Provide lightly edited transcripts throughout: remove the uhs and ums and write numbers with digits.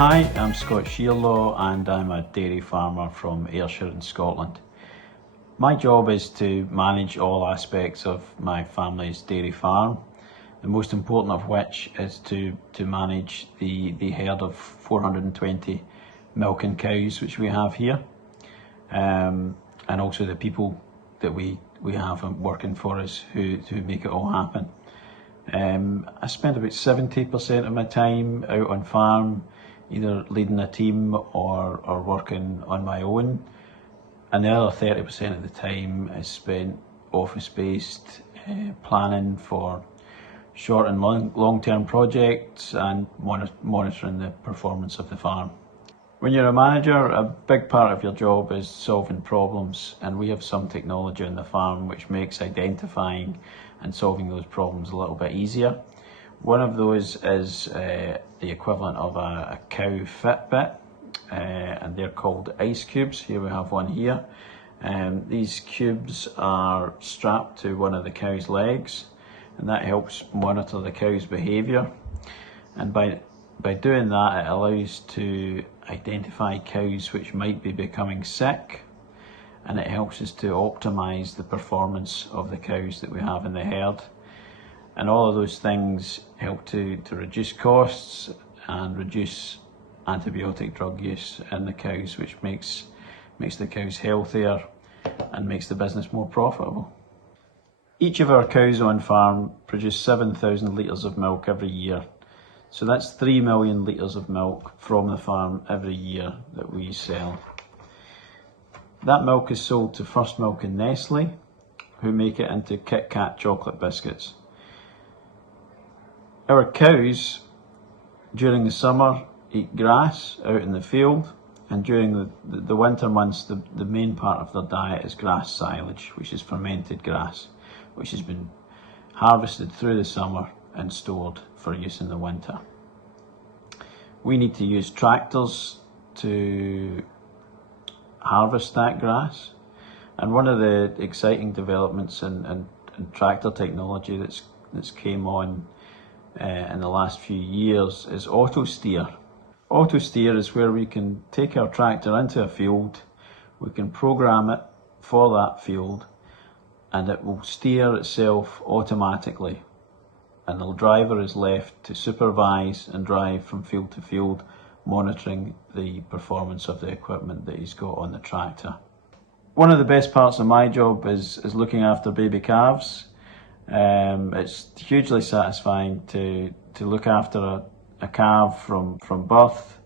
Hi, I'm Scott Shearlaw and I'm a dairy farmer from Ayrshire in Scotland. My job is to manage all aspects of my family's dairy farm, the most important of which is to manage the herd of 420 milking cows which we have here, and also the people that we have working for us who make it all happen. I spend about 70% of my time out on farm, either leading a team or working on my own, and the other 30% of the time is spent office-based, planning for short and long-term projects and monitoring the performance of the farm. When you're a manager, a big part of your job is solving problems, and we have some technology on the farm which makes identifying and solving those problems a little bit easier. One of those is the equivalent of a cow Fitbit, and they're called ice cubes. Here we have one here. These cubes are strapped to one of the cow's legs, and that helps monitor the cow's behaviour. And by doing that, it allows to identify cows which might be becoming sick, and it helps us to optimise the performance of the cows that we have in the herd. And all of those things help to reduce costs and reduce antibiotic drug use in the cows, which makes the cows healthier and makes the business more profitable. Each of our cows on farm produce 7,000 litres of milk every year. So that's 3 million litres of milk from the farm every year that we sell. That milk is sold to First Milk and Nestle, who make it into Kit Kat chocolate biscuits. Our cows, during the summer, eat grass out in the field, and during the winter months, the main part of their diet is grass silage, which is fermented grass, which has been harvested through the summer and stored for use in the winter. We need to use tractors to harvest that grass, and one of the exciting developments in tractor technology that's came on in the last few years is auto steer. Auto steer is where we can take our tractor into a field, we can program it for that field, and it will steer itself automatically, and the driver is left to supervise and drive from field to field, monitoring the performance of the equipment that he's got on the tractor. One of the best parts of my job is looking after baby calves. It's hugely satisfying to look after a calf from birth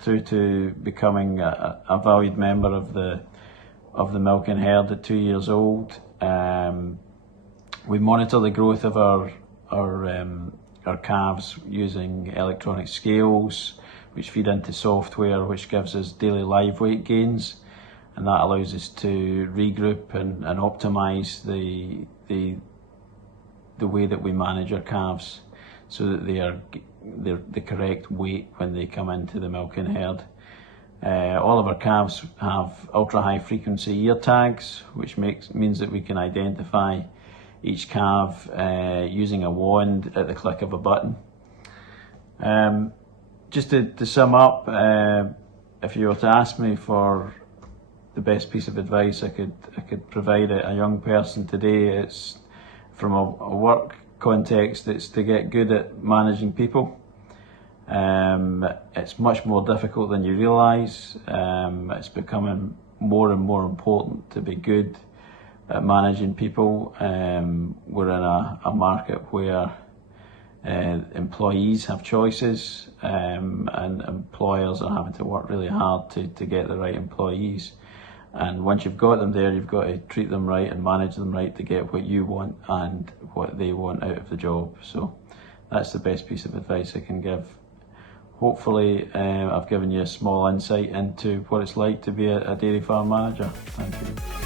through to becoming a valued member of the milking herd at 2 years old. We monitor the growth of our calves using electronic scales, which feed into software which gives us daily live weight gains, and that allows us to regroup and optimise the way that we manage our calves so that they're the correct weight when they come into the milking herd. All of our calves have ultra high frequency ear tags, which means that we can identify each calf using a wand at the click of a button. Just to sum up, if you were to ask me for the best piece of advice I could provide a young person today, it's from a work context, it's to get good at managing people. It's much more difficult than you realise. It's becoming more and more important to be good at managing people. We're in a market where employees have choices, and employers are having to work really hard to get the right employees. And once you've got them there, you've got to treat them right and manage them right to get what you want and what they want out of the job. So that's the best piece of advice I can give. Hopefully I've given you a small insight into what it's like to be a dairy farm manager. Thank you.